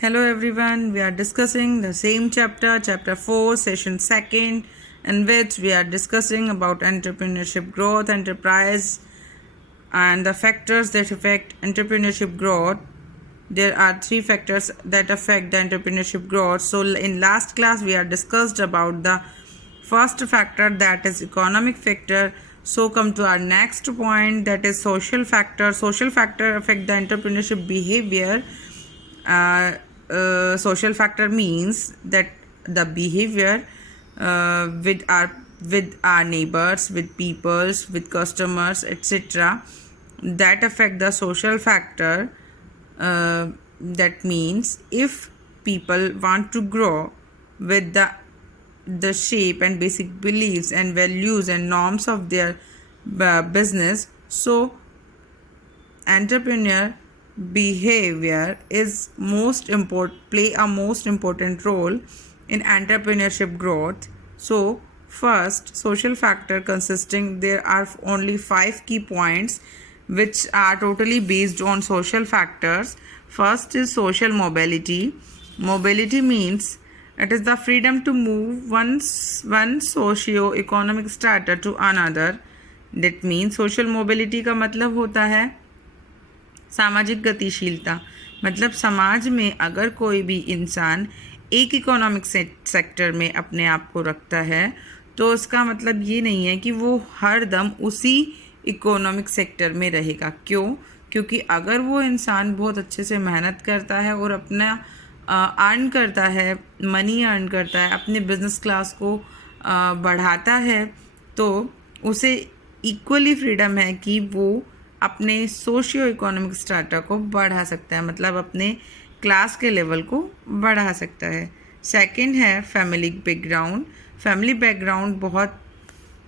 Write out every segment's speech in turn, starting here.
Hello everyone, we are discussing the same chapter, chapter 4, session 2nd, in which we are discussing about entrepreneurship growth, enterprise, and the factors that affect entrepreneurship growth. There are three factors that affect the entrepreneurship growth. So in last class we are discussed about the first factor, that is economic factor. So come to our next point, that is social factor. Social factor affect the entrepreneurship behavior. Social factor means that the behavior with our neighbors, with peoples, with customers, etc., that affect the social factor. That means if people want to grow with the shape and basic beliefs and values and norms of their business, so entrepreneur behavior is play a most important role in entrepreneurship growth. So first, social factor consisting, there are only 5 key points which are totally based on social factors. First is social mobility. Mobility means it is the freedom to move one socio-economic strata to another. That means social mobility का मतलब होता है सामाजिक गतिशीलता. मतलब समाज में अगर कोई भी इंसान एक इकोनॉमिक सेक्टर में अपने आप को रखता है तो उसका मतलब ये नहीं है कि वो हर दम उसी इकोनॉमिक सेक्टर में रहेगा. क्यों? क्योंकि अगर वो इंसान बहुत अच्छे से मेहनत करता है और अपना अर्न करता है, मनी अर्न करता है, अपने बिजनेस क्लास को बढ़ाता है, तो उसे इक्वली फ्रीडम है कि वो अपने सोशियो इकोनॉमिक स्ट्राटा को बढ़ा सकता है, मतलब अपने क्लास के लेवल को बढ़ा सकता है. सेकंड है फैमिली बैकग्राउंड. फैमिली बैकग्राउंड बहुत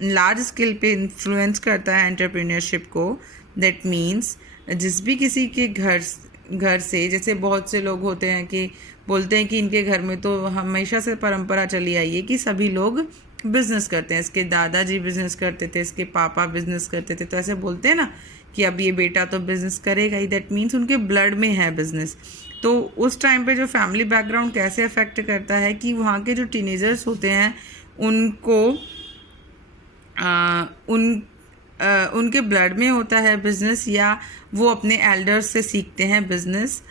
लार्ज स्केल पे इन्फ्लुएंस करता है एंटरप्रेन्योरशिप को. दैट मीन्स जिस भी किसी के घर से, जैसे बहुत से लोग होते हैं कि बोलते हैं कि इनके घर में तो हमेशा से परंपरा चली आई है कि सभी लोग बिज़नेस करते हैं. इसके दादाजी बिज़नेस करते थे, इसके पापा बिज़नेस करते थे, तो ऐसे बोलते हैं ना कि अब ये बेटा तो बिज़नेस करेगा ही. दैट मीन्स उनके ब्लड में है बिज़नेस. तो उस टाइम पे जो फैमिली बैकग्राउंड कैसे अफेक्ट करता है कि वहाँ के जो टीनेजर्स होते हैं उनको उनके ब्लड में होता है बिज़नेस, या वो अपने एल्डर्स से सीखते हैं बिज़नेस,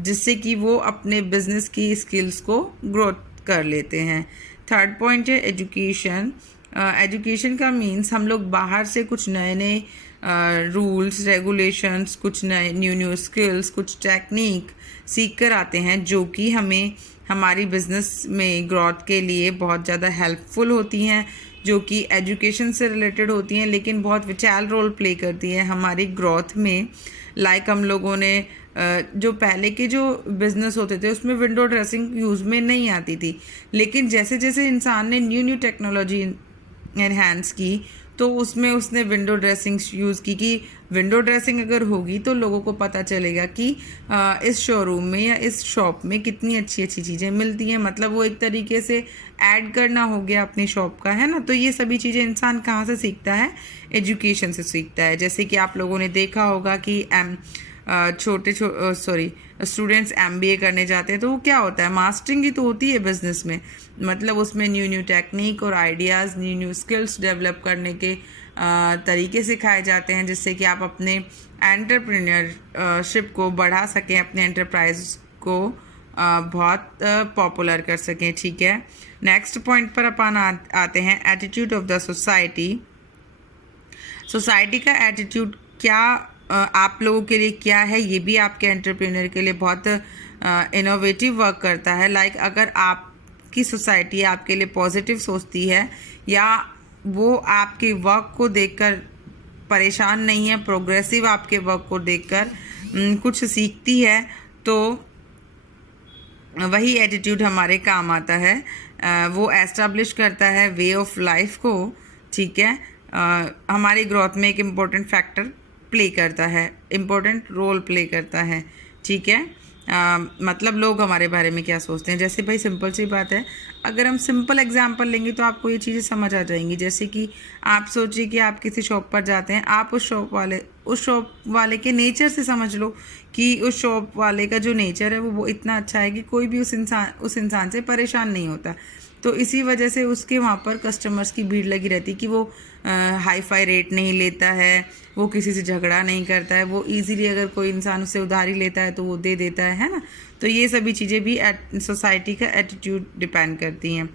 जिससे कि वो अपने बिज़नेस की स्किल्स को ग्रोथ कर लेते हैं. थर्ड पॉइंट है एजुकेशन. एजुकेशन का मीन्स हम लोग बाहर से कुछ नए नए रूल्स रेगुलेशंस, कुछ नए न्यू स्किल्स, कुछ टेक्निक सीख कर आते हैं जो कि हमें हमारी बिज़नेस में ग्रोथ के लिए बहुत ज़्यादा हेल्पफुल होती हैं, जो कि एजुकेशन से रिलेटेड होती हैं लेकिन बहुत विटाल रोल प्ले करती है हमारी ग्रोथ में. लाइक हम लोगों ने जो पहले के जो बिज़नेस होते थे उसमें विंडो ड्रेसिंग यूज़ में नहीं आती थी, लेकिन जैसे जैसे इंसान ने न्यू टेक्नोलॉजी एनहांस की तो उसमें उसने विंडो ड्रेसिंग यूज़ की कि विंडो ड्रेसिंग अगर होगी तो लोगों को पता चलेगा कि इस शोरूम में या इस शॉप में कितनी अच्छी अच्छी चीज़ें मिलती हैं. मतलब वो एक तरीके से ऐड करना हो गया अपनी शॉप का, है ना. तो ये सभी चीज़ें इंसान कहाँ से सीखता है? एजुकेशन से सीखता है. जैसे कि आप लोगों ने देखा होगा कि स्टूडेंट्स MBA करने जाते हैं तो वो क्या होता है, मास्टरिंग ही तो होती है बिजनेस में. मतलब उसमें न्यू टेक्निक और आइडियाज़, न्यू स्किल्स डेवलप करने के तरीके सिखाए जाते हैं, जिससे कि आप अपने एंटरप्रेन्योरशिप को बढ़ा सकें, अपने एंटरप्राइज को बहुत पॉपुलर कर सकें. ठीक है, नेक्स्ट पॉइंट पर अपन आते हैं attitude of the society. Society का एटीट्यूड क्या आप लोगों के लिए क्या है, ये भी आपके एंटरप्रेन्योर के लिए बहुत इनोवेटिव वर्क करता है. लाइक अगर आपकी सोसाइटी आपके लिए पॉजिटिव सोचती है या वो आपके वर्क को देखकर परेशान नहीं है, प्रोग्रेसिव आपके वर्क को देखकर कुछ सीखती है, तो वही एटीट्यूड हमारे काम आता है. वो एस्टैब्लिश करता है वे ऑफ लाइफ को. ठीक है, हमारी ग्रोथ में एक इम्पोर्टेंट फैक्टर प्ले करता है, इम्पोर्टेंट रोल प्ले करता है. ठीक है, मतलब लोग हमारे बारे में क्या सोचते हैं। जैसे भाई सिंपल सी बात है, अगर हम सिंपल एग्जांपल लेंगे तो आपको ये चीज़ें समझ आ जाएंगी। जैसे कि आप सोचिए कि आप किसी शॉप पर जाते हैं, आप उस शॉप वाले के नेचर से समझ लो कि उस शॉप वाले का जो नेचर है वो इतना अच्छा है कि कोई भी उस इंसान से परेशान नहीं होता। तो इसी वजह से उसके वहाँ पर कस्टमर्स की भीड़ लगी रहती कि वो हाई फाई रेट नहीं लेता है, वो किसी से झगड़ा नहीं करता है, वो इजीली अगर कोई इंसान उससे उधारी लेता है तो वो दे देता है ना। तो ये सभी चीज़ें भी सोसाइटी का एटीट्यूड डिपेंड करती हैं।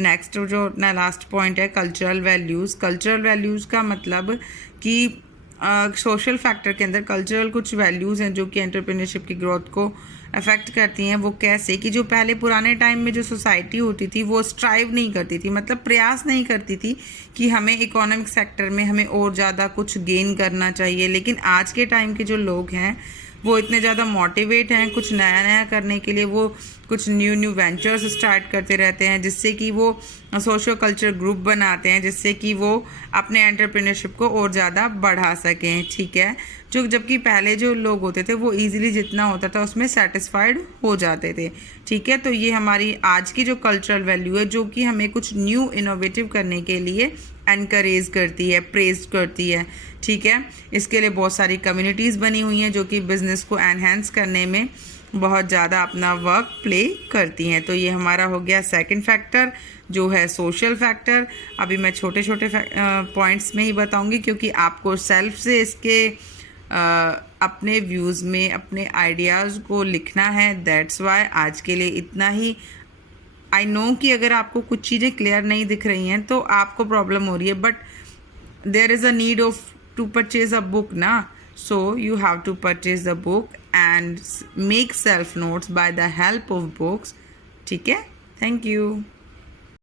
नेक्स्ट जो अपना लास्ट पॉइंट है, कल्चरल वैल्यूज़। कल्चरल वैल्यूज़ का मतलब कि सोशल फैक्टर के अंदर कल्चरल कुछ वैल्यूज़ हैं जो कि एंटरप्रेन्योरशिप की ग्रोथ को अफेक्ट करती हैं। वो कैसे कि जो पहले पुराने टाइम में जो सोसाइटी होती थी वो स्ट्राइव नहीं करती थी, मतलब प्रयास नहीं करती थी कि हमें इकोनॉमिक सेक्टर में हमें और ज़्यादा कुछ गेन करना चाहिए। लेकिन आज के टाइम के जो लोग हैं वो इतने ज़्यादा मोटिवेट हैं कुछ नया नया करने के लिए, वो कुछ न्यू वेंचर्स स्टार्ट करते रहते हैं जिससे कि वो सोशल कल्चर ग्रुप बनाते हैं जिससे कि वो अपने एंटरप्रेन्योरशिप को और ज़्यादा बढ़ा सकें। ठीक है, जो जबकि पहले जो लोग होते थे वो इजीली जितना होता था उसमें सेटिस्फाइड हो जाते थे। ठीक है, तो ये हमारी आज की जो कल्चरल वैल्यू है जो कि हमें कुछ न्यू इनोवेटिव करने के लिए एनकरेज करती है, प्रेज करती है। ठीक है, इसके लिए बहुत सारी कम्युनिटीज़ बनी हुई हैं जो कि बिज़नेस को एनहेंस करने में बहुत ज़्यादा अपना वर्क प्ले करती हैं। तो ये हमारा हो गया सेकंड फैक्टर जो है सोशल फैक्टर। अभी मैं छोटे छोटे पॉइंट्स में ही बताऊंगी क्योंकि आपको सेल्फ से इसके अपने व्यूज़ में अपने आइडियाज़ को लिखना है। दैट्स वाई आज के लिए इतना ही। आई नो कि अगर आपको कुछ चीज़ें क्लियर नहीं दिख रही हैं तो आपको प्रॉब्लम हो रही है, but there is a need of to purchase a book ना, so you have to purchase the book and make self notes by the help of books. ठीक है, थैंक यू।